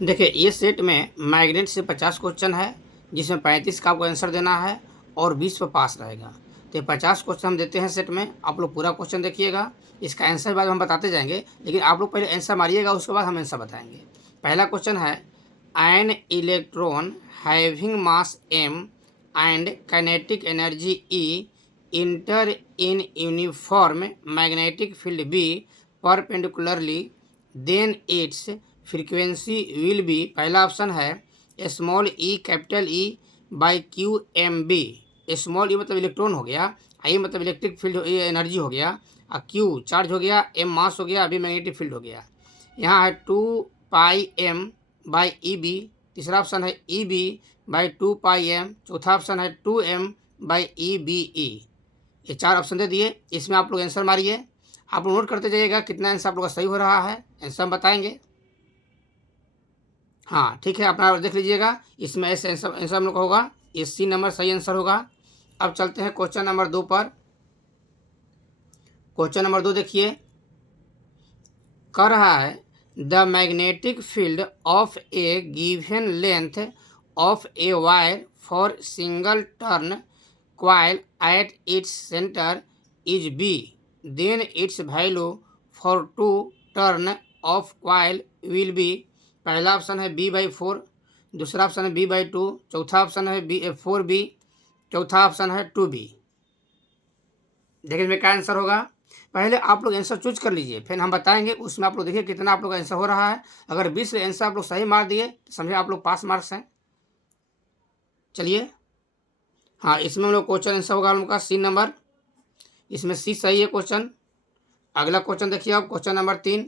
देखिए ये सेट में मैग्नेट से 50 क्वेश्चन है, जिसमें 35 का आपको आंसर देना है और 20 पे पास रहेगा। तो ये 50 क्वेश्चन हम देते हैं सेट में, आप लोग पूरा क्वेश्चन देखिएगा। इसका आंसर बाद हम बताते जाएंगे, लेकिन आप लोग पहले आंसर मारिएगा, उसके बाद हम आंसर बताएंगे। पहला क्वेश्चन है, an electron having mass m and kinetic energy E enter in uniform magnetic field B perpendicularly, then its frequency will be. पहला ऑप्शन है small e capital E by q m B. Small e मतलब electron हो गया, आई मतलब electric field energy हो गया, और Q charge हो गया, एम मास हो गया, अभी मैग्नेटिक फील्ड हो गया। यहाँ है 2πm बाई ई बी। तीसरा ऑप्शन है ई बी बाई 2πm। चौथा ऑप्शन है 2m by E B E. ये चार ऑप्शन दे दिए, इसमें आप लोग आंसर मारिए। आप लोग नोट करते जाइएगा कितना आंसर आप लोग का सही हो रहा है, आंसर हम बताएंगे। हाँ ठीक है, अपना देख लीजिएगा। इसमें ऐसे आंसर हम लोग का होगा, ये सी नंबर सही आंसर होगा। अब चलते हैं क्वेश्चन नंबर 2 पर। क्वेश्चन नंबर 2 देखिए, कह रहा है the magnetic field of A given length of a wire for single turn coil at its center is B, then its value for two turn of coil will be। पहला option है B/4, दूसरा option है B/2, चौथा option है B4B, चौथा option है 2B। देखिए इसमें क्या आंसर होगा। पहले आप लोग आंसर चूज कर लीजिए, फिर हम बताएंगे। उसमें आप लोग देखिए कितना आप लोग का आंसर हो रहा है। अगर 20 आंसर आप लोग सही मार दिए तो समझिए आप लोग पास मार्क्स हैं। चलिए, हाँ इसमें हम लोग क्वेश्चन आंसर होगा हम लोग का सी नंबर, इसमें सी सही है क्वेश्चन। अगला क्वेश्चन देखिए आप, क्वेश्चन नंबर 3।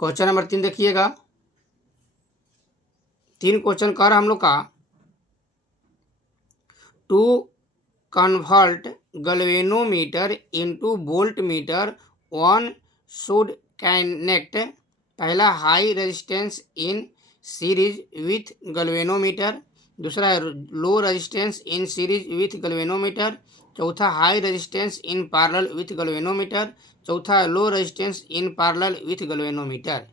क्वेश्चन नंबर 3 देखिएगा। 3 क्वेश्चन कर हम लोग का, to convert galvanometer into voltmeter one should connect. पहला high resistance in series with galvanometer, दूसरा है low resistance in series with galvanometer, चौथा high resistance in parallel with galvanometer, चौथा low resistance in parallel with galvanometer.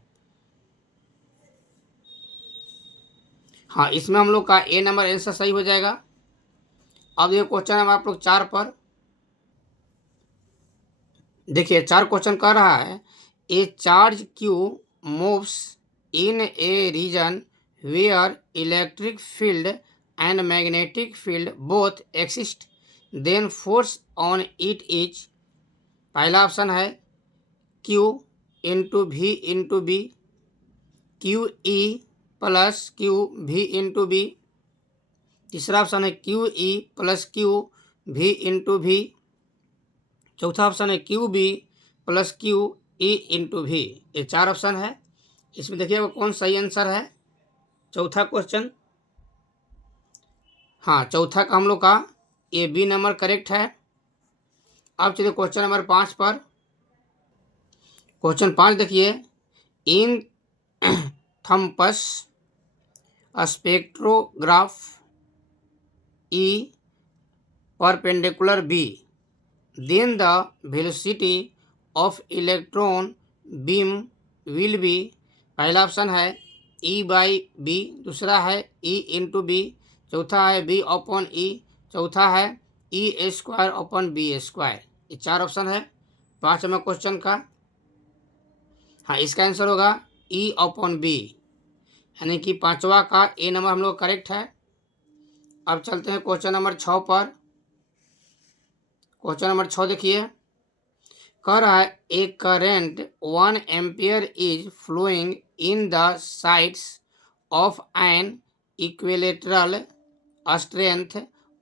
हाँ इसमें हम लोग का ए नंबर आंसर सही हो जाएगा। अब ये क्वेश्चन है आप लोग 4 पर। देखिए 4 क्वेश्चन कर रहा है, a charge q moves in a region where electric field and magnetic field both exist, then force on it is. पहला ऑप्शन है q into B into B, q E plus q B into B. तीसरा option है q E plus q B into B. चौथा option है q B plus q E into B. ये 4 option है, इसमें देखिएगा कौन सही आंसर है। चौथा क्वेश्चन, हाँ चौथा का हम लोग का ए बी नंबर करेक्ट है। अब चलिए क्वेश्चन नंबर 5 पर। क्वेश्चन 5 देखिए, in Thomson's spectrograph E perpendicular B, then the velocity of electron beam will be। पहला ऑप्शन है E बाई बी, दूसरा है E इंटू बी, चौथा है B अपॉन E, चौथा है E square upon B square. ये 4 ऑप्शन है 5 नंबर क्वेश्चन का। हाँ इसका आंसर होगा E अपॉन बी, यानी कि 5वां का ए नंबर हम लोग करेक्ट है। अब चलते हैं क्वेश्चन नंबर 6 पर। क्वेश्चन नंबर 6 देखिए, कह रहा है a current 1 ampere is flowing in the sides of an equilateral strength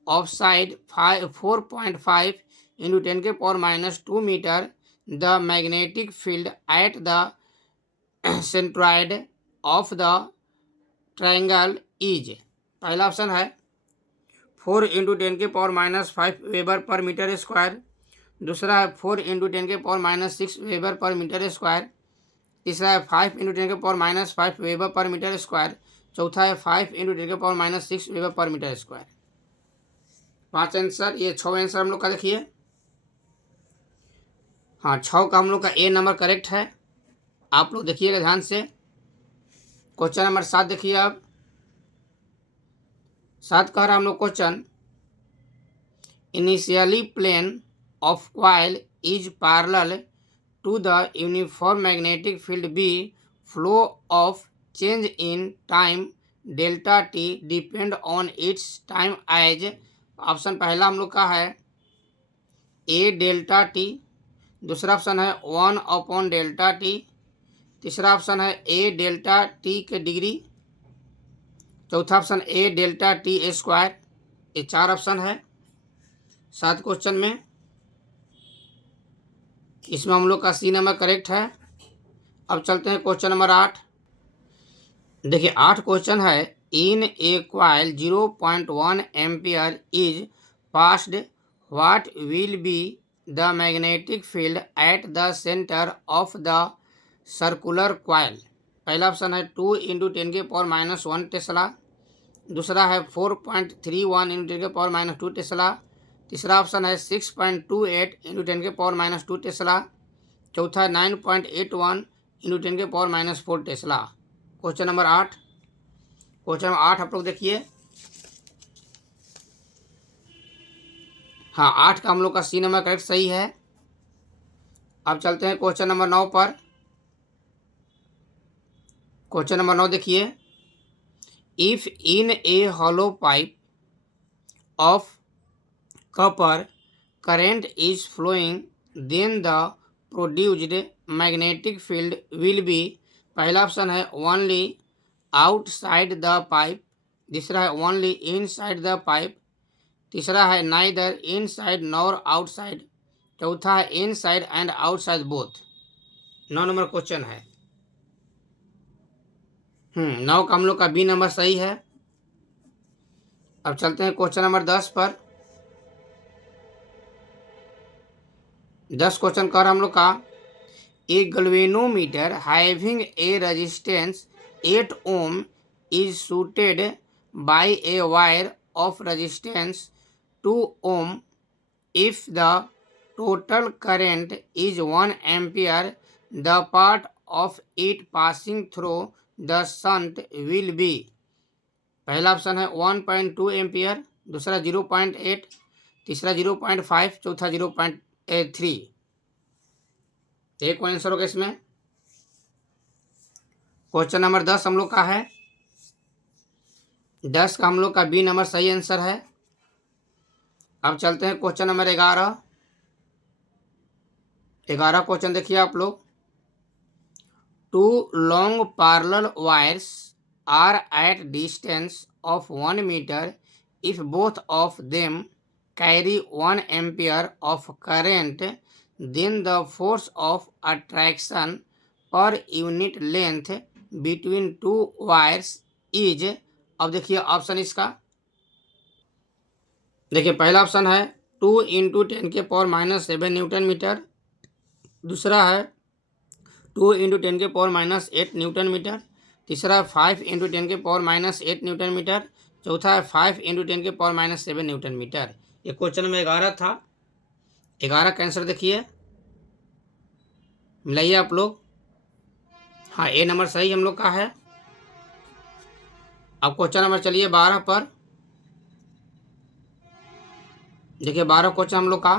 of side 4.5 into 10⁻² metre. The magnetic field at the centroid of the triangle is. पहला ऑप्शन है 4 into 10⁻5 weber per metre square, दूसरा है 4 into 10⁻6 weber per metre square, तीसरा है 5 into 10⁻5 weber per metre square, चौथा है 5 into 10⁻6 weber per metre square. 5 answer, ये 6 answer हम लोग का देखिए। हाँ 6 का हम लोग का ए नंबर करेक्ट है। आप लोग देखिएगा ध्यान से। क्वेश्चन नंबर 7 देखिए अब। 7 कह रहा हम लोग question, initially plane of coil is parallel to the uniform magnetic field B, flow of change in time delta t depend on its time as। Option पहला हम लोग का है a डेल्टा टी, दूसरा ऑप्शन है 1 डेल्टा टी, तीसरा option है a delta T के डिग्री, चौथा option a delta T square. ये 4 ऑप्शन है 7 क्वेश्चन में। इसमें हम लोग का सी नंबर करेक्ट है। अब चलते हैं क्वेश्चन नंबर 8। देखिए 8 क्वेश्चन है, in a coil 0.1 ampere is passed, what will be the magnetic field at the centre of the circular coil. पहला ऑप्शन है 2 × 10⁻⁻1 टेस्ला, दूसरा है 4.31 × 10⁻2 टेस्ला, तीसरा ऑप्शन है 6.28 × 10⁻2 टेस्ला, चौथा 9.81 × 10⁻4 Tesla. Question number 8। Question number 8 आप लोग देखिए। हाँ 8 का हम लोग का सी नंबर करेक्ट सही है। अब चलते हैं क्वेश्चन नंबर 9 पर। क्वेश्चन नंबर 9 देखिए, if in A hollow pipe of copper current is flowing, then the produced magnetic field will be। पहला ऑप्शन है ओनली आउटसाइड द पाइप, दूसरा है ओनली इनसाइड द पाइप, तीसरा है नाइदर इनसाइड नॉर आउटसाइड, चौथा है inside and outside both. 9 number question है। 9 का हम लोग का बी नंबर सही है। अब चलते हैं क्वेश्चन नंबर 10 पर। 10 क्वेश्चन कर हम लोग का, a galvanometer having a resistance 8 ohm is shunted by a wire of resistance 2 ohm, if the total current is 1 ampere, the part of it passing through the shunt will be. पहला option है 1.2 ampere, दूसरा 0.8, तीसरा 0.5, चौथा 0.3। एक कौन answer होगा इसमें। Question number 10 हम लोग का है। 10 का हम लोग का बी नंबर सही आंसर है। अब चलते हैं क्वेश्चन नंबर 11। 11 क्वेश्चन देखिए आप लोग, 2 long parallel wires are at distance of 1 metre, if both of them carry 1 ampere of current, then the force of attraction per unit length between 2 wires is। अब देखिए option इसका, देखिए पहला option है 2 × 10⁻7 Newton metre, दूसरा है 2 × 10⁻8 Newton metre, तीसरा 5 × 10⁻8 Newton metre, चौथा है 5 × 10⁻7 न्यूटन मीटर। ये क्वेश्चन नंबर 11 था। 11 का आंसर देखिए, मिलाइए आप लोग। हाँ ए नंबर सही हम लोग का है। अब क्वेश्चन नंबर चलिए 12 पर। देखिए 12 क्वेश्चन हम लोग का,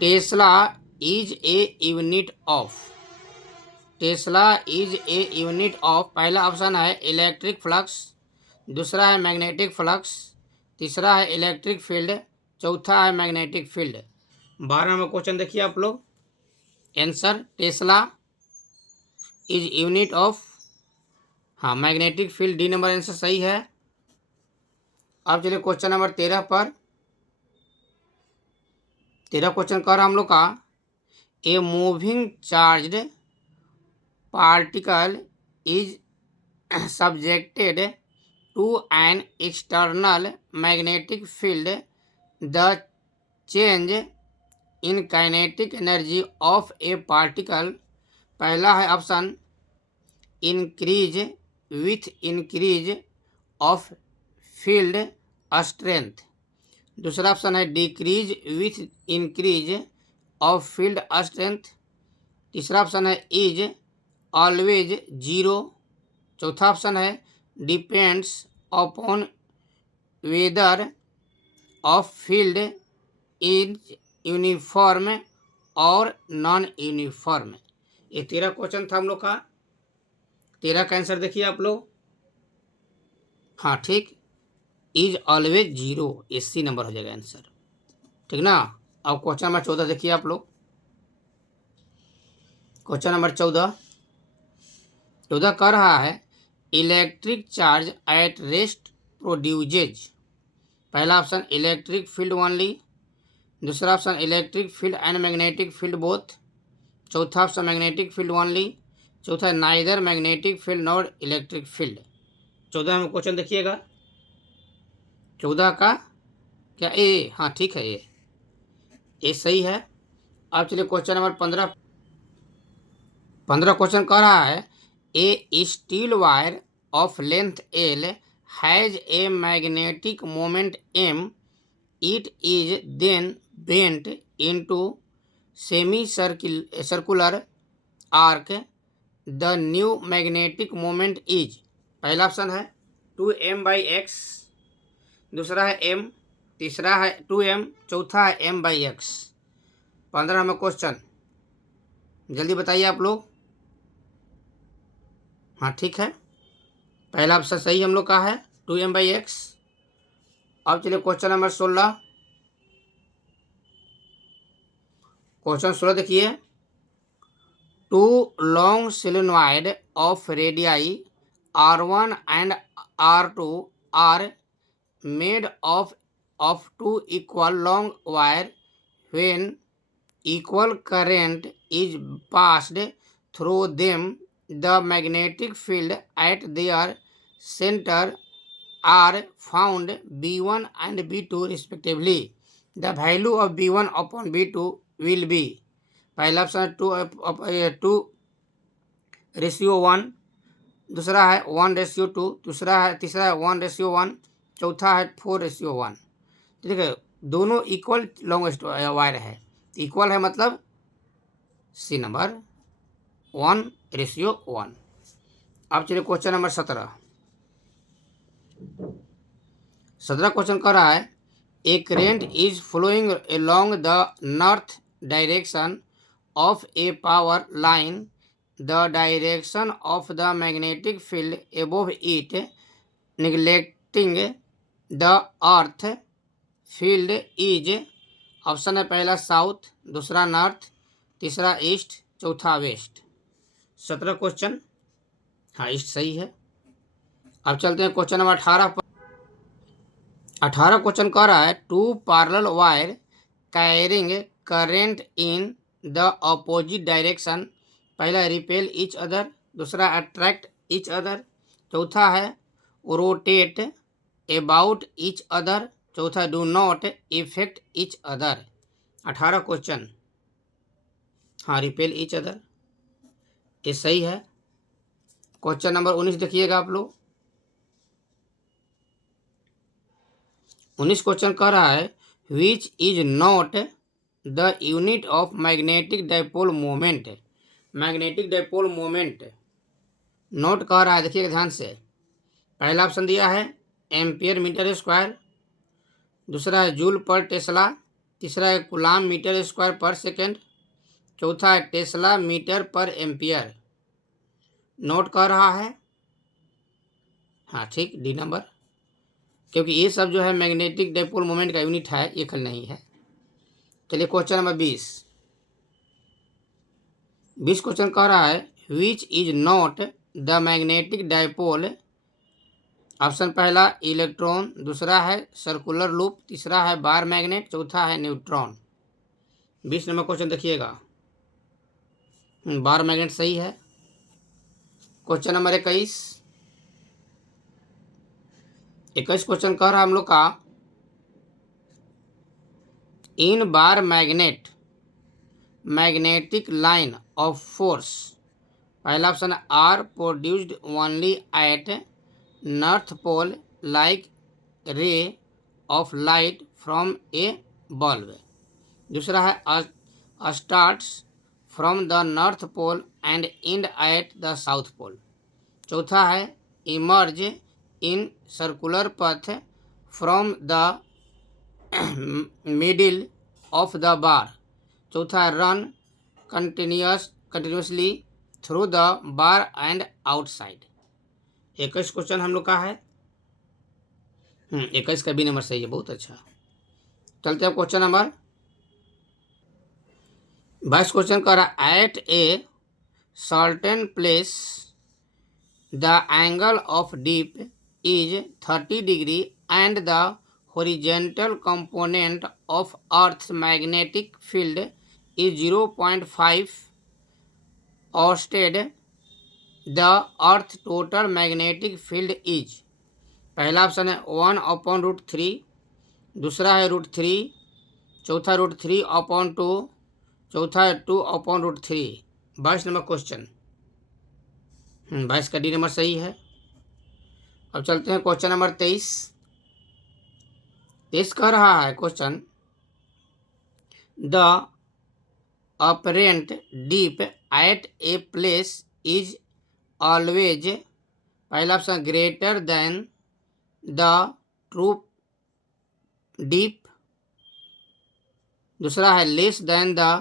Tesla is a unit of. Tesla is a unit of, पहला ऑप्शन है इलेक्ट्रिक फ्लक्स, दूसरा है मैग्नेटिक फ्लक्स, तीसरा है इलेक्ट्रिक फील्ड, चौथा है मैग्नेटिक फील्ड। 12 नंबर क्वेश्चन देखिए आप लोग। Answer tesla is unit of, हाँ magnetic field, D number answer सही है। अब चलिए क्वेश्चन नंबर 13 पर। 13 क्वेश्चन कर हम लोग का, a moving charged particle is subjected to an external magnetic field, the change in kinetic energy of a particle. पहला है option increase with increase of field strength, दूसरा ऑप्शन है decrease with increase of field strength, तीसरा option है is always zero. चौथा option है depends upon whether of field is uniform और non uniform. ये 13 क्वेश्चन था हम लोग का। 13 का आंसर देखिए आप लोग। हाँ ठीक, इज ऑलवेज जीरो, 80 नंबर हो जाएगा आंसर, ठीक ना। अब क्वेश्चन नंबर 14 देखिए आप लोग। क्वेश्चन नंबर 14 कह रहा है इलेक्ट्रिक चार्ज एट रेस्ट प्रोड्यूजेज। पहला ऑप्शन इलेक्ट्रिक फील्ड ओनली, दूसरा option electric field and magnetic field both, चौथा ऑप्शन मैग्नेटिक फील्ड ओनली, चौथा neither magnetic field nor electric field. 14 में क्वेश्चन देखिएगा। 14 का क्या ए? हाँ ठीक है, ए सही है। अब चलिए क्वेश्चन नंबर 15 क्वेश्चन कह रहा है a steel wire of length L has a magnetic moment M, it is then bent into semi circular arc, the new magnetic moment is. पहला ऑप्शन है 2m/x, दूसरा है m, तीसरा है 2m, चौथा है m/x। 15 में क्वेश्चन, जल्दी बताइए आप लोग। हाँ ठीक है, पहला ऑप्शन सही हम लोग का है 2m/x। अब चलिए क्वेश्चन नंबर 16। क्वेश्चन 16 देखिए। Two long solenoid of radii R1 and R2 are made of two equal long wire. When equal current is passed through them, the magnetic field at their center are found B1 and B2 respectively. The value of B1 upon B2 will be, पहला option 2:1, दूसरा है 1:2, तीसरा है 1:1, चौथा है 4:1। ठीक है, दोनों इक्वल लॉन्ग वायर है। इक्वल है मतलब सी नंबर 1:1। अब चलिए क्वेश्चन नंबर 17 क्वेश्चन कर रहा है a current is flowing along the north direction of a power line, the direction of the magnetic field above it neglecting the earth field is. Option है पहला south, दूसरा north, तीसरा east, चौथा waste. 17 question, हाँ east सही है। अब चलते हैं क्वेश्चन नंबर 18 पर। 18 क्वेश्चन कह रहा है two parallel wire carrying current in the opposite direction, पहला रिपेल ईच अदर, दूसरा अट्रैक्ट ईच अदर, चौथा है रोटेट अबाउट ईच अदर, चौथा do not effect each other. 18 question, हाँ रिपेल ईच अदर, ये सही है। क्वेश्चन नंबर 19 देखिएगा आप लोग। 19 क्वेश्चन कह रहा है विच is not the unit of magnetic dipole moment. Magnetic dipole moment note कह रहा है, देखिएगा ध्यान से। पहला ऑप्शन दिया है एम्पियर मीटर स्क्वायर, दूसरा है जूल पर टेस्ला, तीसरा है कूलाम मीटर स्क्वायर पर सेकेंड, चौथा है टेस्ला मीटर पर एम्पियर। नोट कर रहा है, हाँ ठीक, डी नंबर, क्योंकि ये सब जो है मैग्नेटिक डाइपोल मोमेंट का यूनिट है, ये खल नहीं है। चलिए क्वेश्चन नंबर 20 क्वेश्चन कह रहा है विच is not the magnetic dipole. Option पहला इलेक्ट्रॉन, दूसरा है सर्कुलर लूप, तीसरा है बार मैग्नेट, चौथा है न्यूट्रॉन। 20 नंबर क्वेश्चन देखिएगा, बार मैग्नेट सही है। क्वेश्चन नंबर 21 क्वेश्चन कह रहा है हम लोग का in bar magnet magnetic line of force, पहला option are produced only at north pole like ray of light from a bulb, दूसरा है starts from the north pole and end at the south pole. चौथा है emerge in circular path from the middle of the bar. चौथा है run continuously through the bar and outside. 21 question हम लोग का है। 21 का बी नंबर सही है, बहुत अच्छा। चलते हैं क्वेश्चन नंबर 22। क्वेश्चन कह रहा है at a certain place the angle of dip is 30 degree and the horizontal component of Earth's magnetic field is 0.5 orsted. The Earth total magnetic field is। पहला ऑप्शन है 1/√3, दूसरा है √3, चौथा √3 अपॉन 2, चौथा है 2/√3। 22 नंबर क्वेश्चन। 22 का डी नंबर सही है। अब चलते हैं क्वेश्चन नंबर 23। तेज कह रहा है question the apparent deep at a place is always. पहला option greater than the true deep, दूसरा है less than the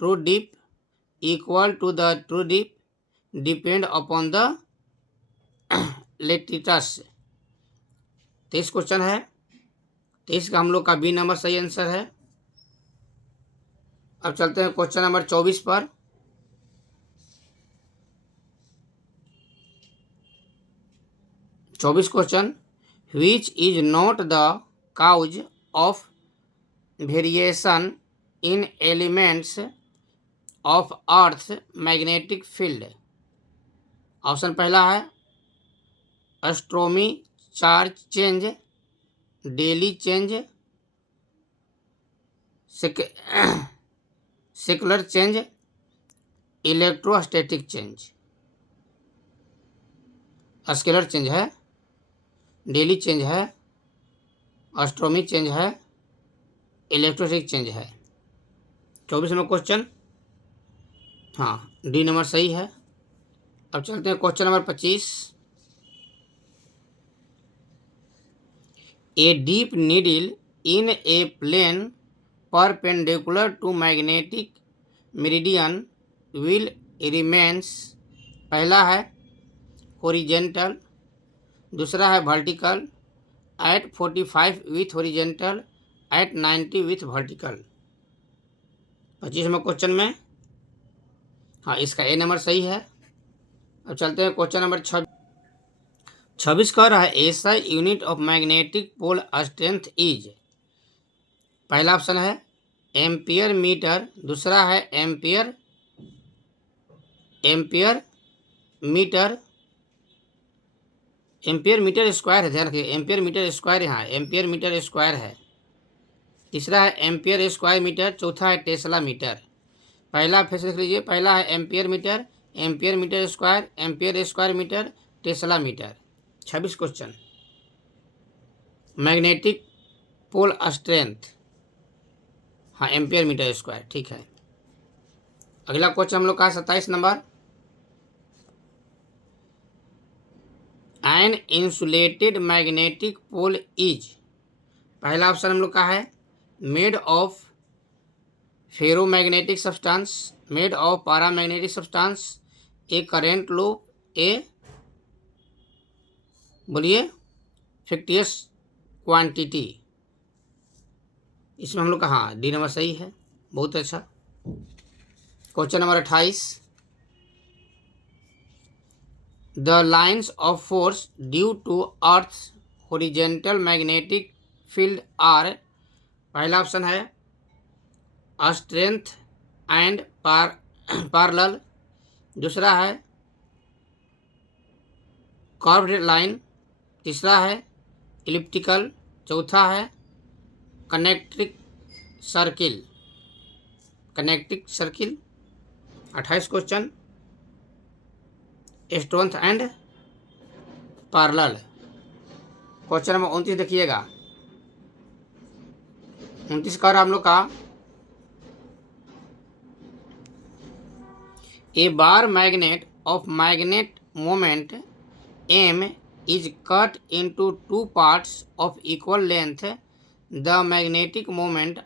true deep, equal to the true deep, depend upon the latitude. 23 question है। 23 का हम लोग का बी नंबर सही answer है। अब चलते हैं क्वेश्चन नंबर 24 पर। Question which is not the cause of variation in elements of earth magnetic field. Option पहला है astronomy charge change, daily change, secular change, electrostatic change. Scalar change है, daily change है, astronomy change है, electrostatic change है। 24 number question, हाँ D number सही है। अब चलते हैं question number 25। A deep needle in a plane perpendicular to magnetic meridian will remains। पहला है horizontal, दूसरा है vertical at 45 with horizontal, at 90 with vertical। 25 number question में हाँ इसका ए नंबर सही है। अब चलते हैं क्वेश्चन नंबर 26 कह रहा है ऐसा unit of magnetic pole strength is. पहला ऑप्शन है एम्पियर मीटर, दूसरा है ampere meter, ampere metre square है, ध्यान रखिए एम्पियर मीटर स्क्वायर, यहाँ एम्पियर मीटर स्क्वायर है। तीसरा है एम्पियर स्क्वायर मीटर, चौथा है टेस्ला मीटर। पहला फिर से देख लीजिए, पहला है ampere metre square, ampere square metre, tesla metre. 26 question magnetic pole strength, हाँ एम्पियर मीटर स्क्वायर, ठीक है। अगला क्वेश्चन हम लोग का 27 number. An insulated magnetic pole is. पहला ऑप्शन हम लोग का है made of ferromagnetic substance, made of paramagnetic substance, a current loop, a बोलिए फिक्टियस क्वांटिटी। इसमें हम लोग का हाँ डी नंबर सही है, बहुत अच्छा। Question number 28। The lines of force due to earth horizontal magnetic field are. पहला ऑप्शन है स्ट्रेंथ एंड पैरेलल, दूसरा है कर्व्ड लाइन, तीसरा है इलिप्टिकल, चौथा है concentric circle. 28 question strength and parallel. Question number 29 देखिएगा। 29 का हम लोग का A bar magnet of magnet moment M is cut into two parts of equal length. The magnetic moment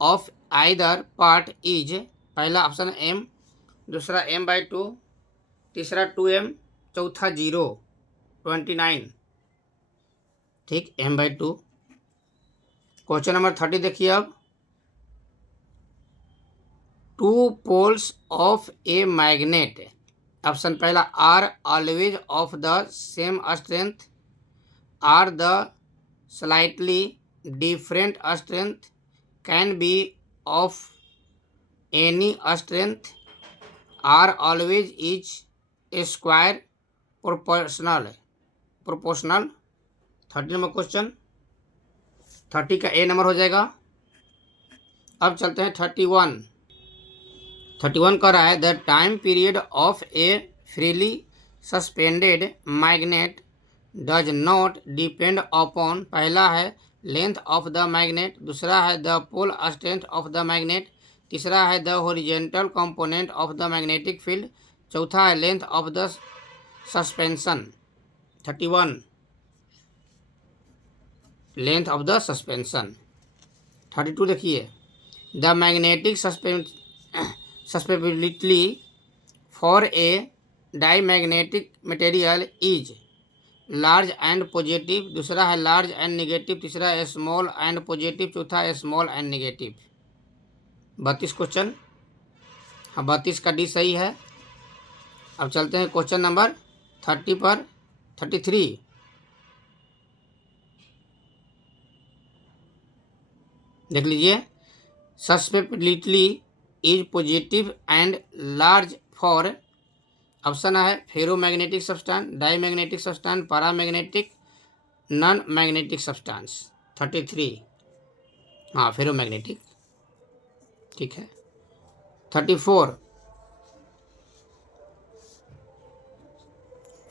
of either part is, पहला option M, दूसरा M/2, तीसरा 2M, चौथा 0, 29। ठीक, M/2। क्वेश्चन नंबर 30 देखिए अब। Two poles of a magnet, option पहला are always of the same strength, are the slightly different strength, can be of any strength, are always is a square proportional. 30 number question, 30 का ए number हो जाएगा। अब चलते हैं 31। 31 कह रहा है the time period of a freely suspended magnet does not depend upon, पहला है लेंथ ऑफ द मैग्नेट, दूसरा है the pole strength of the magnet, तीसरा है the horizontal component of the magnetic field, चौथा है length of the suspension. 31 length of the suspension. 32 देखिए the magnetic susceptibility for a diamagnetic material is large and positive, दूसरा है large and negative, तीसरा है small and positive, चौथा है small and negative. 32 question, हाँ 32 का डी सही है। अब चलते हैं क्वेश्चन नंबर 30 पर। 33 देख लीजिए susceptibility is positive and large for, option है ferromagnetic substance, diamagnetic substance, paramagnetic, non magnetic substance. 33 हाँ फेरोमैग्नेटिक, ठीक है। 34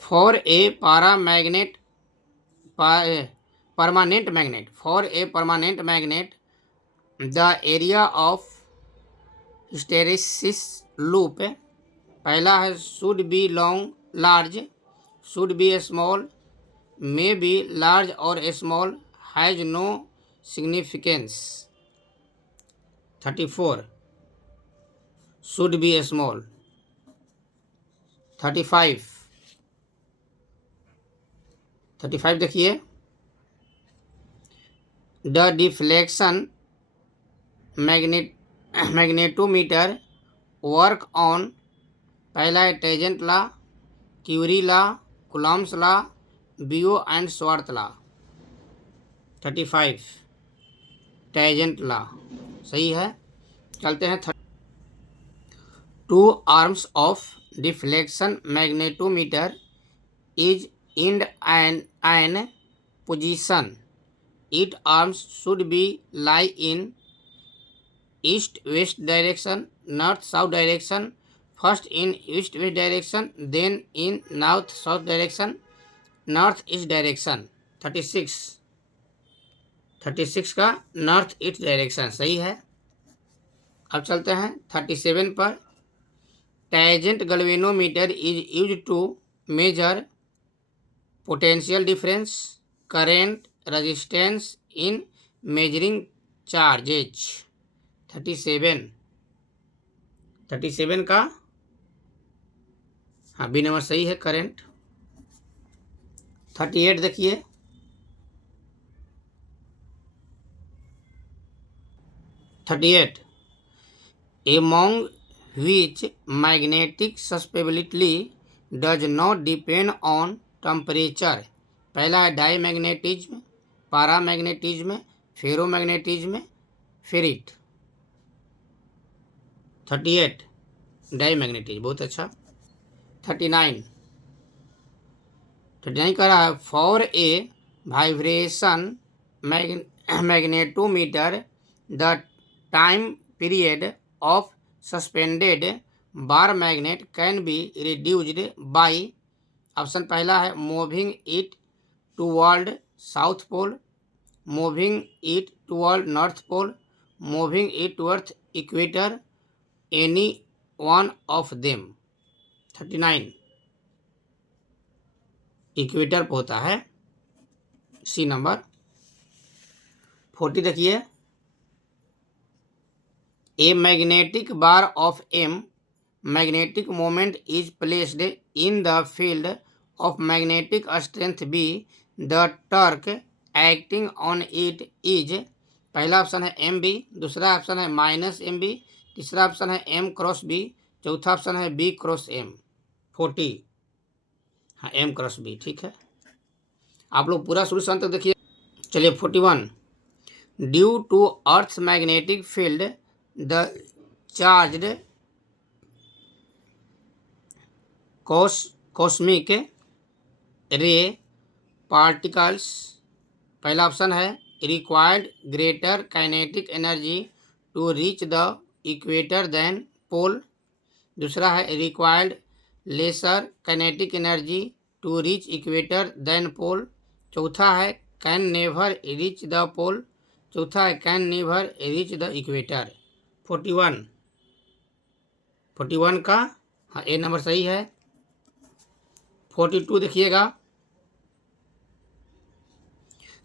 for a paramagnet permanent magnet, for a permanent magnet the area of hysteresis loop, पहला है should be long large, should be small, may be large और small, has no significance. 34 should be small. 35 देखिए the deflection magnetometer work on, पहला है tangent ला, Curie ला, कुलम्ब्स ला, बियो and स्वार्थ ला। 35 tangent ला सही है। चलते हैं 2 arms of deflection magnetometer is in an position, it arms should be lie in east west direction, north south direction, first in east west direction, then in north south direction, north east direction. 36 का north east direction सही है। अब चलते हैं 37 पर। Tangent galvanometer is use to measure potential difference, current, resistance in measuring charges. 37 का हाँ B number सही है करंट। 38 देखिए 38 among which magnetic susceptibility does not depend on temperature, पहला है डाईमैग्नेटिज्म, पैरामैग्नेटिज्म, फेरोमैग्नेटिज्म, फेरिट। 38 डाईमैग्नेटिज्म, बहुत अच्छा। 39 कह रहा है for a vibration magnetometer the time period of suspended bar magnet can be reduced by, option पहला है moving it toward south pole, moving it toward north pole, moving it toward equator, any one of them. 39 equator पे होता है, C number. 40 देखिए, a magnetic bar of M magnetic moment is placed in the field of magnetic strength B. The torque acting on it is, पहला option है M B, दूसरा option है minus M B, तीसरा option है M cross B, चौथा option है B cross M. 40, हाँ M cross B, ठीक है। आप लोग पूरा शुरू से अंत तक देखिए। चलिए 41, due to earth magnetic field the charged cosmic ray particles, पहला ऑप्शन है required greater kinetic energy to reach the equator than pole, दूसरा है required lesser kinetic energy to reach equator than pole, चौथा है can never reach the pole, चौथा है can never reach the equator. 41 का हाँ ए नंबर सही है। 42 देखिएगा,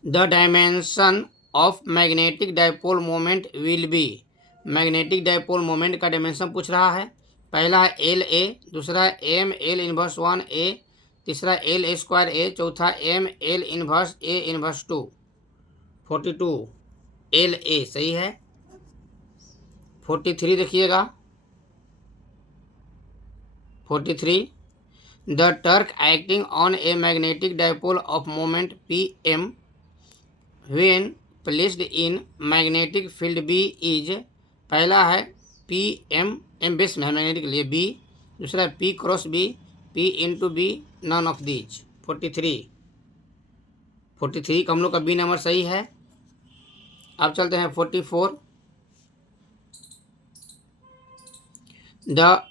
the dimension of magnetic dipole moment will be, magnetic dipole moment का डायमेंशन पूछ रहा है। पहला है एल ए, दूसरा है एम एल इनवर्स 1 ए, तीसरा एल ए स्क्वायर ए, चौथा M L inverse A inverse 2। 42 L A सही है। 43 देखिएगा, 43 the torque acting on a magnetic dipole of moment Pm when placed in magnetic field B is, पहला है Pm, M base में है magnetic के लिए B, दूसरा है P cross B, P into B, none of these. 43 का हम लोग का बी नंबर सही है। अब चलते हैं 44, the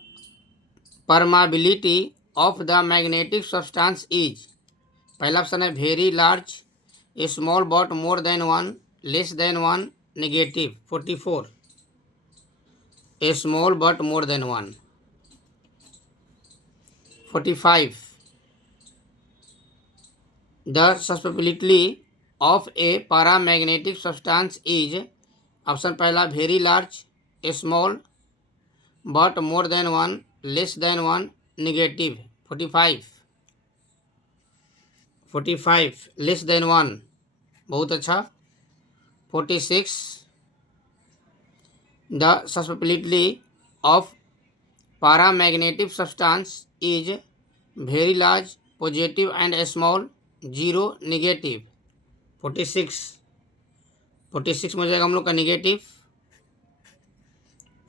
permeability of the magnetic substance is, पहला ऑप्शन है very large, small but more than 1, less than 1, negative. 44 small but more than 1। 45 the susceptibility of a paramagnetic substance is, option पहला very large, small but more than 1, less than 1, negative. 45 less than 1, बहुत अच्छा। 46 the susceptibility of paramagnetic substance is very large, positive and small, 0, negative. 46 में हो जाएगा हम लोग का negative.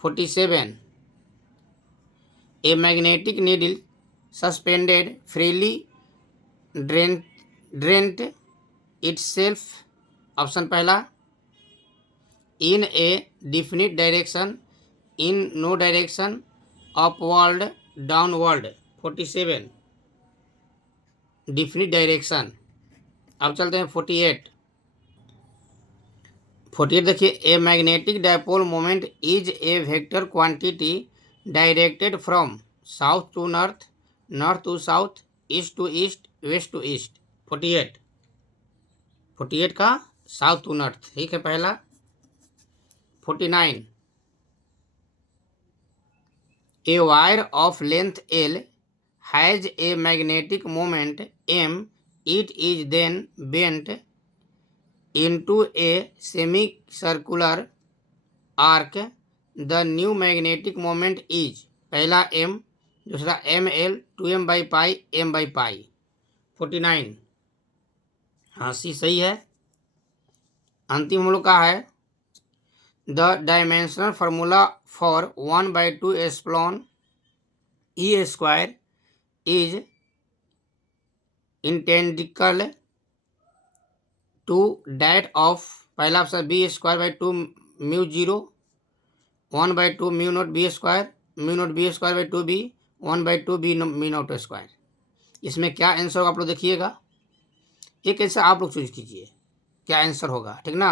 47 a magnetic needle suspended freely orients itself, option पहला in a definite direction, in no direction, upward, downward. 47 definite direction. अब चलते हैं 48 देखिए, a magnetic dipole moment is a vector quantity directed from south to north, north to south, east to east, west to east. 48 का south to north, ठीक है पहला। 49 a wire of length L has a magnetic moment M, it is then bent into a semi circular arc, the new magnetic moment is, पहला M, दूसरा M L, 2m by pi, m by pi. 49 हाँ सी सही है। अंतिम हम लोग का है the dimensional formula for 1/2 epsilon E square is identical to that of, पहला option B square by 2 mu 0, 1/2 mu nought B square, mu nought B square by 2 B, 1/2 B mu nought square. इसमें क्या answer होगा आप लोग देखिएगा, एक ऐसा आप लोग चूज कीजिए क्या आंसर होगा, ठीक ना।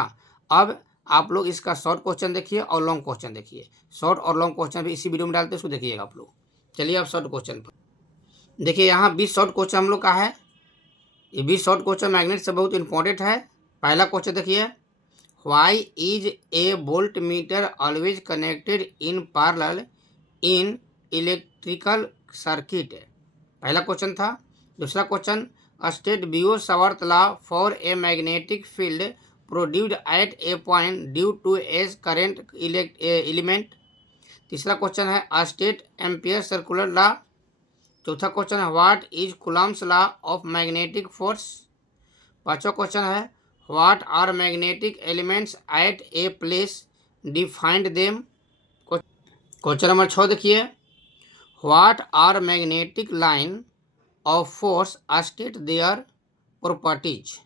अब आप लोग इसका शॉर्ट क्वेश्चन देखिए और लॉन्ग क्वेश्चन देखिए। शॉर्ट और लॉन्ग क्वेश्चन भी इसी वीडियो में डालते हैं, उसको देखिएगा आप लोग। चलिए आप शॉर्ट क्वेश्चन पर देखिए। यहाँ 20 शॉर्ट क्वेश्चन हम लोग का है। ये 20 शॉर्ट क्वेश्चन मैग्नेट से बहुत इंपॉर्टेंट है। पहला क्वेश्चन देखिए, why is a voltmeter always connected in parallel in electrical circuit. पहला क्वेश्चन था। दूसरा question, state Biot Savart law for a magnetic field produced at a point due to a current element. तीसरा question है, state Ampere circular law. चौथा question है, what is Coulomb's law of magnetic force. पांचवा question है, what are magnetic elements at a place, defined them. Question number 6 देखिए, what are magnetic line of force, state their properties.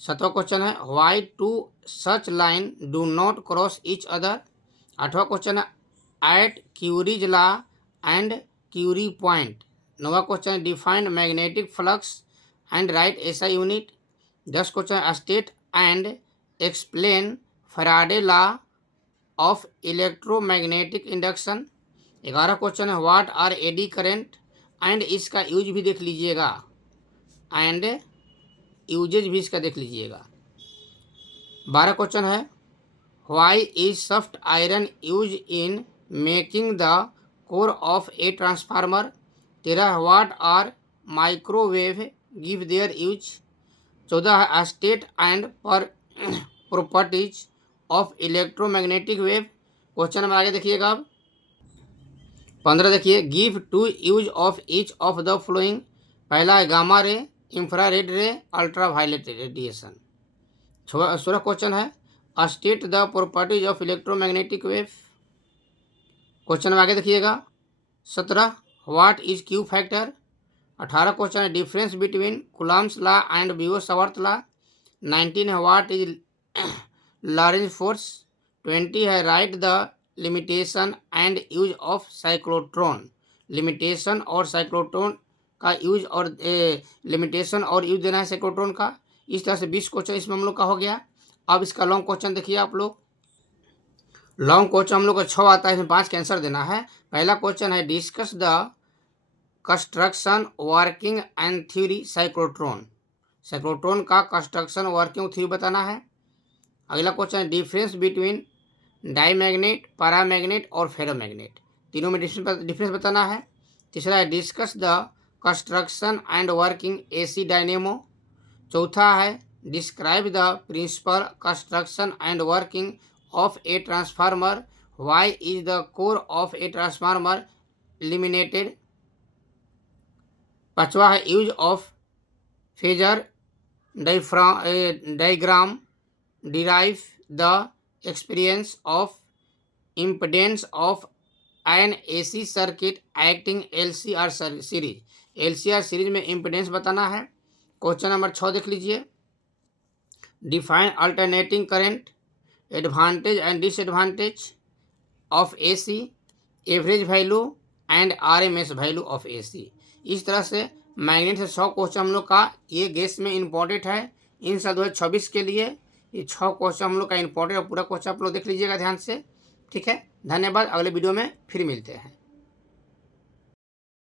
सातवां question है, why two such line do not cross each other. आठवां question है, at Curie's law and Curie point. नौवां question है, defined magnetic flux and write SI unit. 10 question है, state and explain Faraday law of electromagnetic induction. 11 question है, what are eddy current and इसका use भी देख लीजिएगा, and usage भी इसका देख लीजिएगा। 12 क्वेश्चन है, why is soft iron use in making the core of a transformer. 13 what are microwave give their use. 14 है, state and per properties of electromagnetic wave. Question number आगे देखिएगा अब 15 देखिए, give two use of each of the following. पहला है gamma ray, infrared ray, ultraviolet radiation. 16 question है, state the properties of electromagnetic wave. Question number आगे देखिएगा 17, what is Q factor. 18 question है, difference between Coulomb's law and Biot Savart law. 19 है, what is Lorentz force. 20 है, write the limitation and use of cyclotron. Limitation और cyclotron का use और limitation और use देना है साइक्लोट्रॉन का। इस तरह से 20 क्वेश्चन इसमें हम लोग का हो गया। अब इसका लॉन्ग क्वेश्चन देखिए आप लोग। लॉन्ग क्वेश्चन हम लोग का 6 आता है, इसमें 5 का आंसर देना है। पहला क्वेश्चन है, discuss the construction working and theory cyclotron. Cyclotron का कंस्ट्रक्शन वर्किंग थ्योरी बताना है। अगला क्वेश्चन है, डिफरेंस बिटवीन डाईमैग्नेट, पैरामैग्नेट और फेरोमैग्नेट, तीनों में डिफरेंस बताना है। तीसरा है, discuss the construction and working AC dynamo. चौथा है, describe the principle construction and working of a transformer. Why is the core of a transformer laminated. पांचवा है, use of phasor diagram derive the experience of impedance of N AC circuit acting LCR series. LCR series में impedance बताना है। Question number 6 देख लीजिए, define alternating current, advantage and disadvantage of AC, average value and RMS value of AC. इस तरह से magnet से 100 question हम लोग का ये गेस में इम्पोर्टेंट है। इन साल 2026 के लिए ये 6 क्वेश्चन हम लोग का इम्पोर्टेंट और पूरा क्वेश्चन आप लोग देख लीजिएगा ध्यान से। ठीक है, धन्यवाद। अगले वीडियो में फिर मिलते हैं।